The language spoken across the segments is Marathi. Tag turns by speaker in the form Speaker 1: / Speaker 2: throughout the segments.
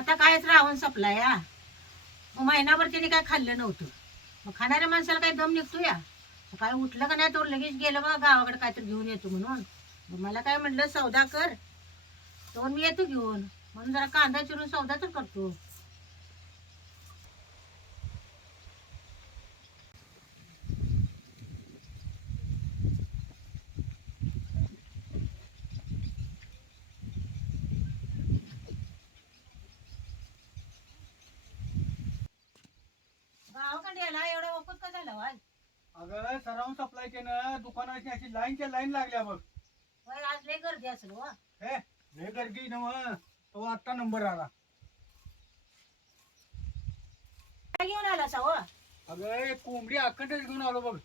Speaker 1: आता कायच रावण संपला या. मग महिनाभर तिने काय खाल्लं नव्हतं. मग खाणाऱ्या माणसाला काय दम निघतो या. काय उठलं का नाही तर लगेच गेलं बघा गावाकडे काहीतरी घेऊन येतो म्हणून. मग मला काय म्हटलं सौदा कर. तर मी येतो घेऊन. म्हणून जरा कांदा चिरून सौदा तर करतो गावाकडे याला एवढा वखत का झाला वाज
Speaker 2: अगं सरावून सप्लाय केलं दुकानाची अशी लाईनच्या लाईन लागल्या बघ.
Speaker 1: होय, आज लय गर्दी असेल वा
Speaker 2: हे लय गर्दी नव तो आत्ता नंबर आला.
Speaker 1: काय घेऊन आला सा वा
Speaker 2: अगं एक कोंबडी अखंडच घेऊन आलो बघ.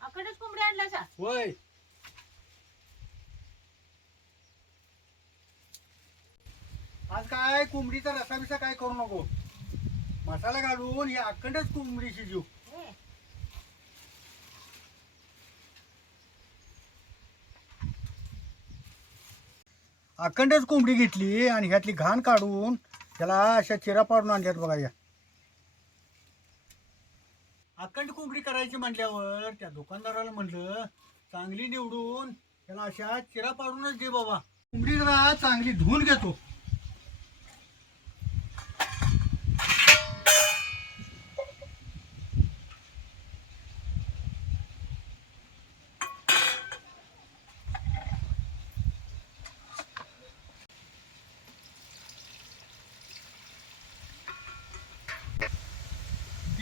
Speaker 1: अकडच कोंबडी आणला सा
Speaker 2: होय. आज काय कोंबडीचा रसा बिसा काय करू नको. मसाला घालून ही अखंडच कोंबडी शिजू
Speaker 1: हे,
Speaker 2: अखंडच कोंबडी घेतली आणि ह्यातली घाण काढून त्याला अशा चिरा पाडून आणल्यात बघा या. अखंड कोंबडी करायची म्हटल्यावर त्या दुकानदाराला म्हटलं चांगली निवडून त्याला अशा चिरा पाडूनच दे बाबा. कोंबडी जरा चांगली धुवून घेतो.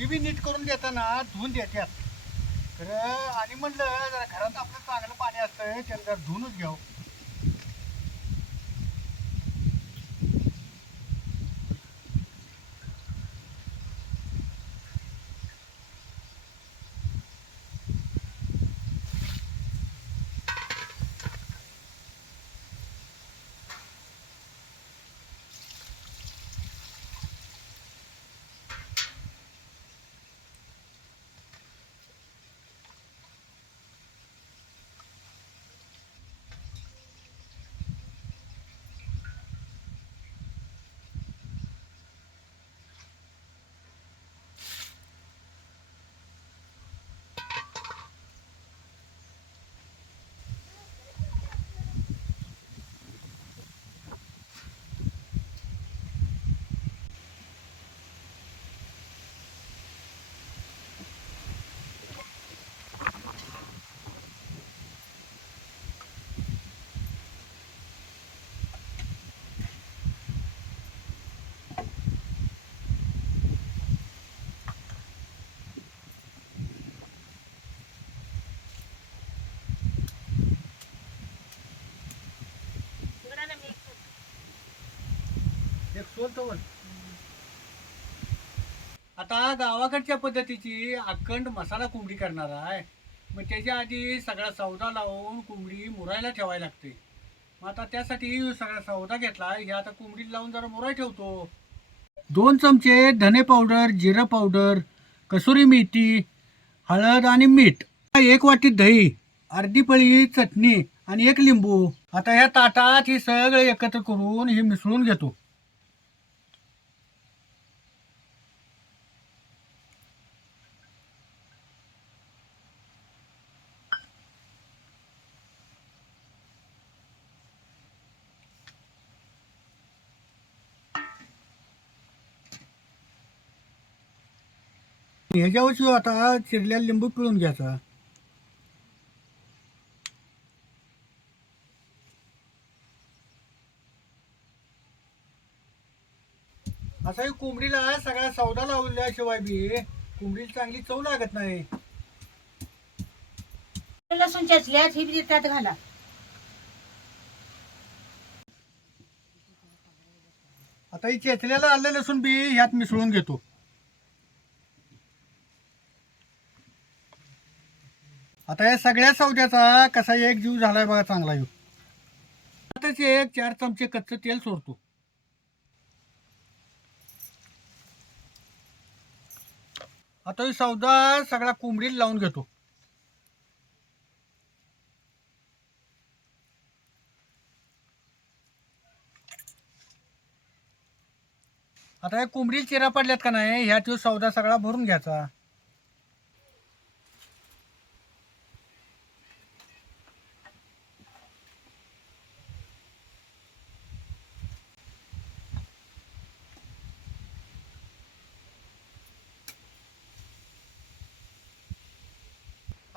Speaker 2: ती बी नीट करून देताना धुवून देतात खरं आणि म्हणलं जरा घरात आपलं चांगलं पाणी असतं त्याला जरा धुवूनच घ्यावं
Speaker 1: तिकडं ना मी
Speaker 2: एक सोलतो आता गावाकडच्या पद्धतीची अखंड मसाला कोंबडी करणार आहे. मग त्याच्या आधी सगळा सौदा लावून कोंबडी मुरायला ठेवायला लागते. मग आता त्यासाठी सगळा सौदा घेतला हे आता कोंबडी लावून जरा मुराय ठेवतो. दोन चमचे धने पावडर जिरं पावडर कसुरी मेथी हळद आणि मीठ. एक वाटी दही अर्धी पळी चटणी आणि एक लिंबू. आता ह्या ताटात हे सगळं एकत्र करून हे मिसळून घेतो. ह्याच्यावरची आता चिरलेला लिंबू पिळून घ्यायचा. असं हे कोंबडीला सगळा सौदा लावल्याशिवाय बी. कोंबडीला चांगली चव लागत नाही.
Speaker 1: लसूण चचल्यात ही बी त्यात घाला.
Speaker 2: आता ही चेचल्याला आलं लसूण बी ह्यात मिसळून घेतो. आता या सगळ्या सौद्याचा कसा एक जीव झालाय बघा चांगला येऊ आताच एक चार चमचे कच्चं तेल सोडतो. आता ही सौदा सगळा कोंबडीला लावून घेतो. आता या कोंबडी चिरा पडल्यात का नाही ह्या तो सौदा सगळा भरून घ्यायचा.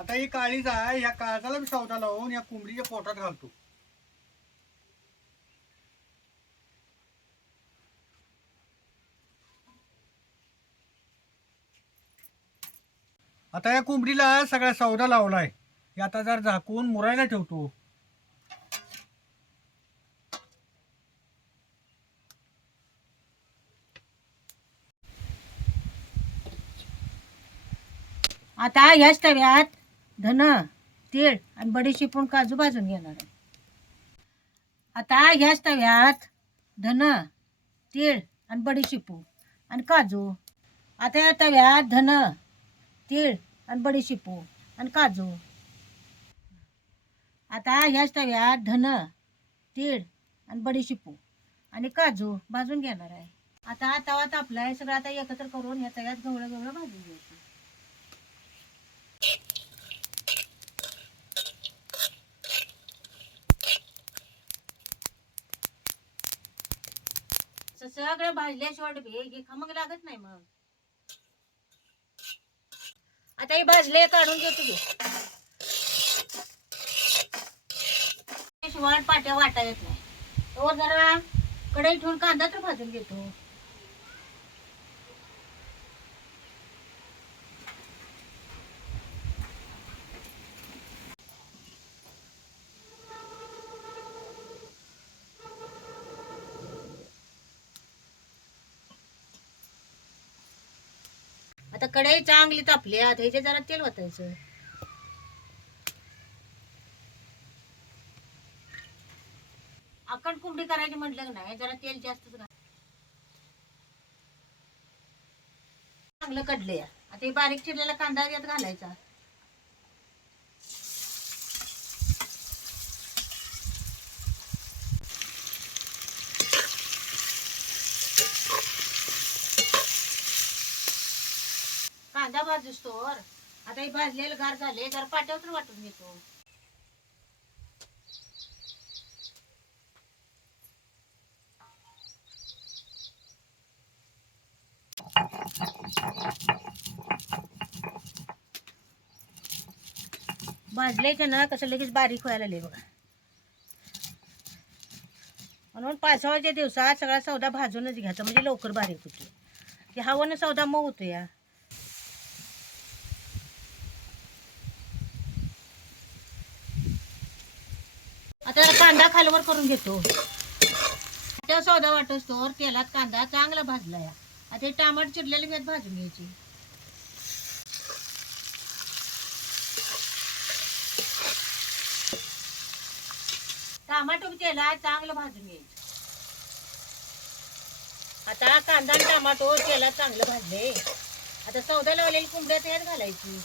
Speaker 2: आता ही काळीज आहे या काळजाला मी सौदा लावून या कोंबडीच्या पोटात घालतो. आता या कोंबडीला सगळा सौदा लावलाय. याचा आता जर झाकून मुरायला ठेवतो.
Speaker 1: आता ह्याच तव्यात धन तीळ आणि बडीशी पण काजू भाजून घेणार आहे. आता ह्याच तव्यात धन तीळ आणि बडीशेपू आणि काजू. आता या तव्यात धन तीळ आणि बडीशेपू आणि काजू. आता ह्याच तव्यात धन तीळ आणि बडीशेपू आणि काजू भाजून घेणार आहे. आता तवा तवा तापलाय सगळं आता एकत्र करून या तव्यात गवळं गवळं भाजून घ्यायचं. सगळं भाजल्याशिवाय बे हे लागत नाही मग. आता हे भाजले काढून घेतो घे शिवाय पाट्या वाटा येत नाही. तो जरा कढई ठेवून कांदा तर भाजून घेतो. आता कढई चांगली तापली आता ह्याचे जरा तेल वतायचं. अक्कड कोंबडी करायची म्हटलं की नाही जरा तेल जास्तच घाल. चांगलं कडले आता हे बारीक चिरलेला कांदा यात घालायचा. कांदा भाजूस तोवर आता हे भाजलेलं गार झाले जर पाट्यावर वाटून घेतो. भाजले का ना कसं लगेच बारीक व्हायला लागले बघा. म्हणून पावसाळ्याच्या दिवसात सगळा सौदा भाजूनच घ्यायचा म्हणजे लवकर बारीक होतो ते हवानं सौदा मऊ होतो या आता कांदा खालवर करून घेतो. त्या सौदा वाटस तोवर तेलात कांदा चांगला भाजला या. आता टमाट चिरलेले मी भाजून घ्यायची. टमाटो केला चांगलं भाजून घ्यायचं. आता कांदा आणि टमाटो तेलात चांगलं भाजले. आता सौदा लावलेली कुंबड्या त्यात घालायची.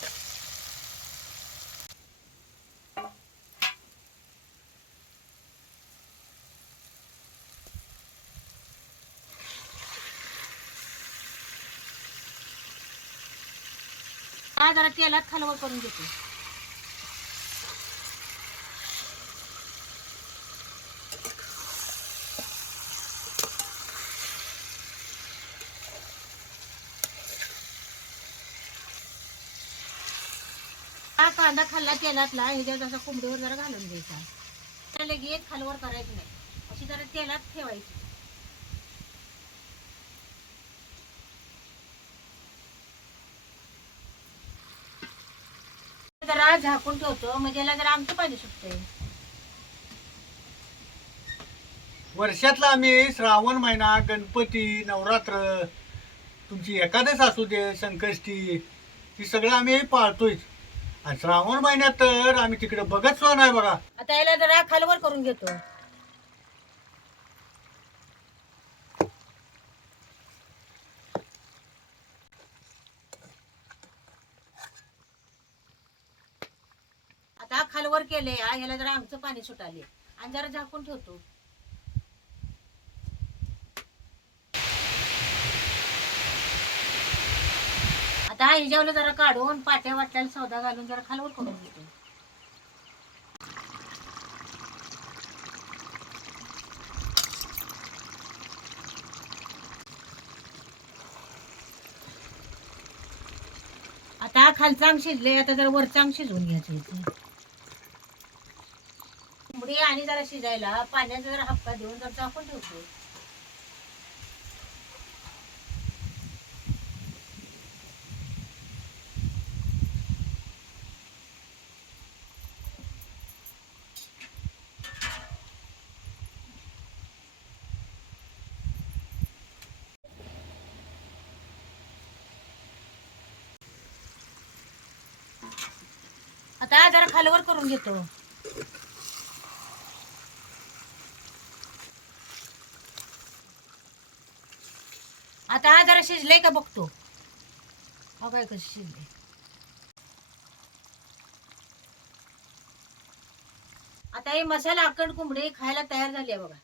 Speaker 1: हा जरा तेलात खालवर करून घेतो. हा कांदा खाल्ला तेलातला ह्याच्यात असा कोंबडीवर जरा घालून द्यायचा त्याला लगेच खालवर करायचं नाही. अशी जरा तेलात ठेवायची. जरा झाकून ठेवतो म्हणजे याला जरा आमचं पाणी सुटतंय.
Speaker 2: वर्षातला आम्ही श्रावण महिना गणपती नवरात्र तुमची एकादश असू दे संकष्टी ही सगळं आम्ही पाळतोय. आणि श्रावण महिन्यात तर आम्ही तिकडे बघत सुद्धा नाही बघा.
Speaker 1: आता याला जरा खालवर करून घेतो आता खालवर केले याला जरा आमचं पाणी सुटाले. आणि जरा झाकून ठेवतो. आता हिच्यावलं जरा काढून पाट्या वाटल्याला सौदा घालून जरा खालवर करून घेतो. आता खालचा खालचांग शिजले आता जरा वरचांग शिजवून घ्यायचं इथे आणि जरा शिजायला पाण्याचा जरा हप्पा देऊन जर झाकून ठेवतो. आता जरा खालवर करून घेतो. आता हा जरा शिजलंय का बघतो. हा काय कसं शिजले. आता हे मसाला आकड कोंबडी खायला तयार झाली आहे बघा.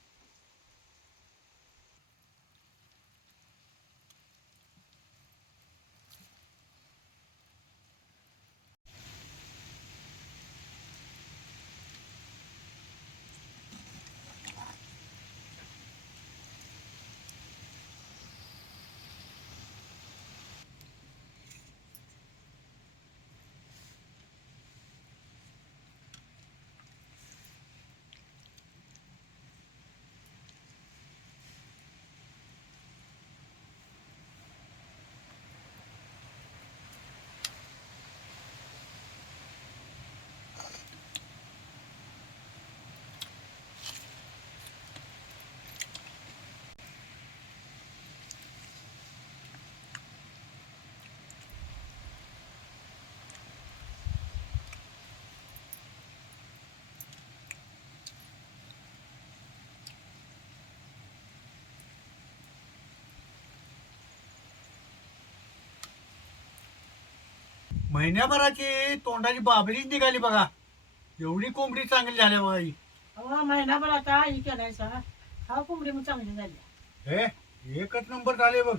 Speaker 2: महिन्याभराची तोंडाची बाबरीच निघाली बघा. एवढी कोंबडी चांगली झाल्या बघा ही.
Speaker 1: अहो महिनाभर आता ही केलायचा हा कोंबडी मग चांगली झाली.
Speaker 2: हे एकच नंबर झाले बघ.